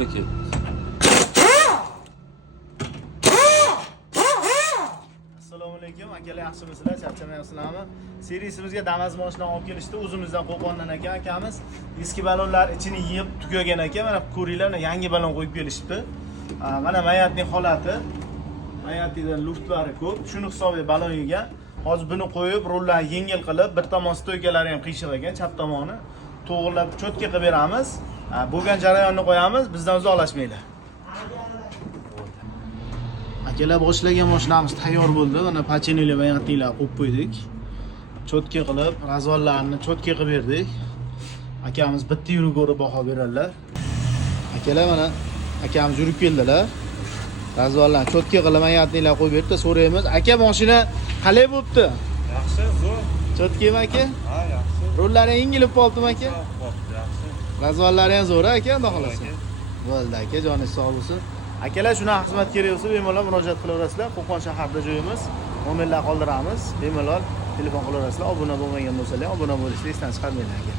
o'rni ketdi. Assalomu alaykum, akalar yaxshimisizlar? Charchamayapsizlarmi? Seriyasimizga Damas mashina olib kelishdi. O'zimizdan Qo'qondan ekan akamiz. Eski balonlar ichini yeb tugagan ekan. Mana ko'ringlar, mana yangi balon qo'yib kelishibdi. Mana mayatning holati. Mayatida luftlari ko'p. Shuni hisobiga balon yegan. Hozir buni qo'yib, rullarni yengil qilib, bir tomon stoykalari ham qiyshiq ekan, chap tomoni to'g'rilab cho'tka qilib beramiz. Bo'lgan jarayonni qo'yamiz, bizdan uzoqlashmanglar. Akalar boshlagan mashinamiz tayyor bo'ldi. Mana pachinilar va yantilar qo'yib qo'ydik. Cho'tka qilib, razvallarni cho'tka qilib berdik. Akamiz bitta yurib ko'rib baho beradilar. Akalar mana akamiz yurib keldilar. Razvallarni cho'tka qilib, yantilar qo'yib berdi. So'raymiz, aka mashina qalay bo'libdi? Yaxshi, zo'r. Cho'tkami aka? Ha, yaxshi. Rullari yengilib qolibdimi aka? Bo'pti, yaxshi. Razvallari ham zo'r aka, xudo xolasa. Bo'ldi aka, joningiz sog' bo'lsin. Akalar shunaqa xizmat kerak bo'lsa, bemalol murojaat qilaverasizlar. Qo'qon shahrida joyimiz. Mo'minlar qoldiramiz. Bemalol telefon qilaverasizlar. Obuna bo'lmagan bo'lsalar, obuna bo'lishni esdan chiqarmanglar aka.